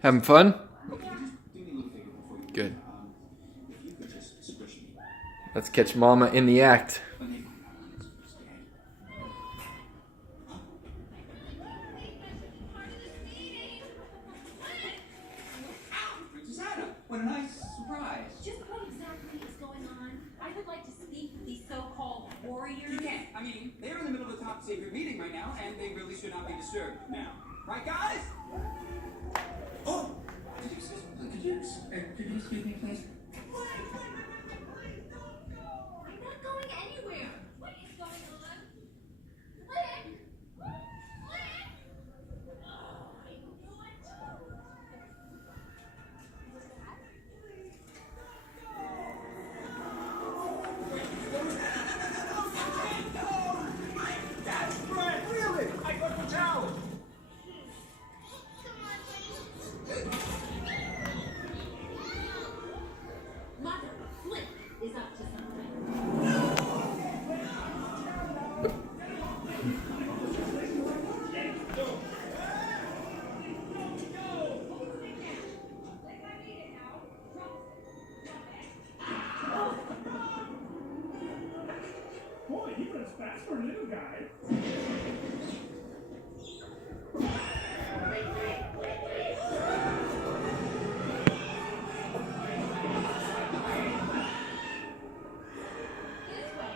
Having fun? Good. Let's catch Mama in the act. What a nice surprise. Just what exactly is going on? I would like to speak with these so-called warriors. You can't. I mean, they're in the middle of a top secret meeting right now, and they really should not be disturbed now. Right, guys? Oh! Could you excuse me, please? I'm not going anywhere. What is going on? Flynn! Flynn! Oh, I knew it. Really? I got the towel! Mother, Flynn is up to something. Boy, he was fast for a new guy. This way.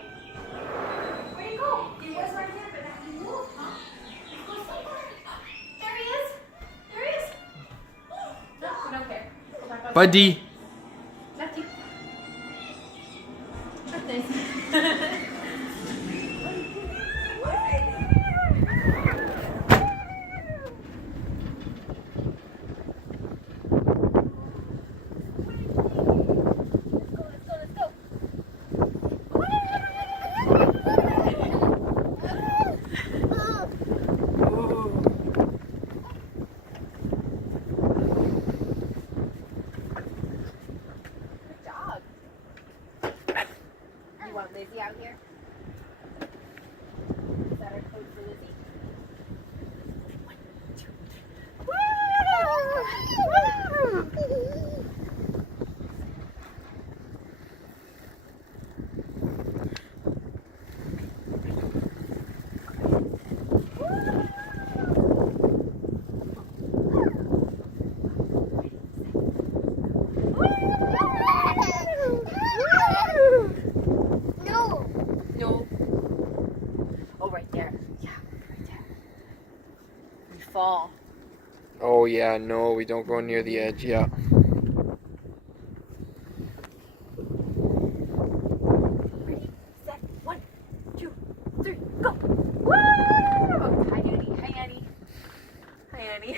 Where'd he go? He was right here, but now he moved, huh? Go somewhere. There he is. There he is. No, we don't care. Go back up. Buddy. Lefty. Look this. Good job. You want Lizzie out here? Is that our code for Lizzie? 1, 2, 3. No. No. Oh, right there. Yeah, right there. We fall. Oh yeah, no, we don't go near the edge. Yeah. Ready, set, 1, 2, 3, go! Woo! Oh, hi, Annie. Hi, Annie. Hi, Annie.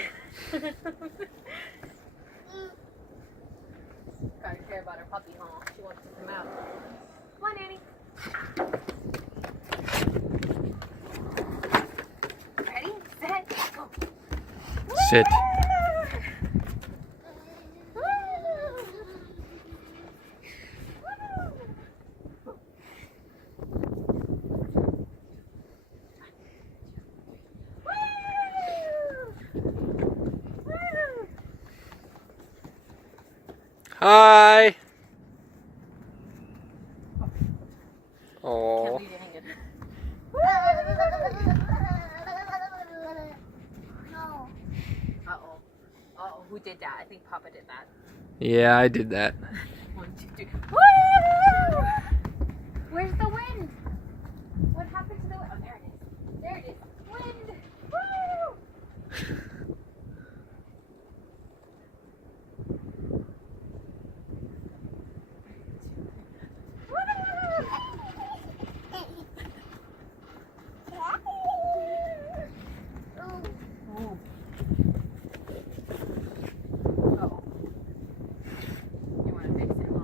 Gotta care about her puppy, huh? She wants to come out. Come on, Annie. Ready, set, go. Sit. Hi. Oh. Can't leave you hanging. No. Uh-oh. Uh-oh, who did that? I think Papa did that. Yeah, I did that. 1, 2, 3. Woo! Where's the wind? What happened to the wind? Oh, there it is. There it is. Wind! Woo! Ooh. Uh-oh. You want to fix it, huh?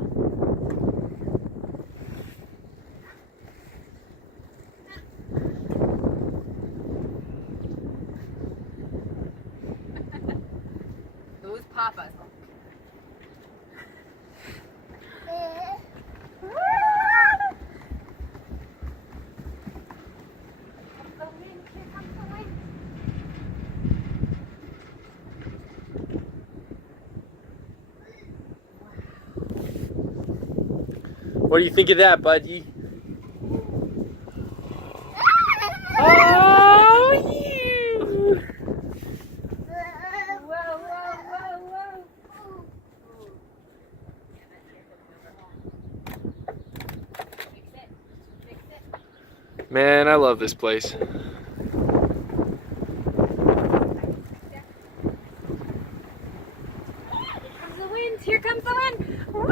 Those papas. The wind, here comes the wind. What do you think of that, buddy? Oh, you! Whoa, whoa, whoa, whoa. Man, I love this place. Here comes the wind. Here comes the wind. Woo!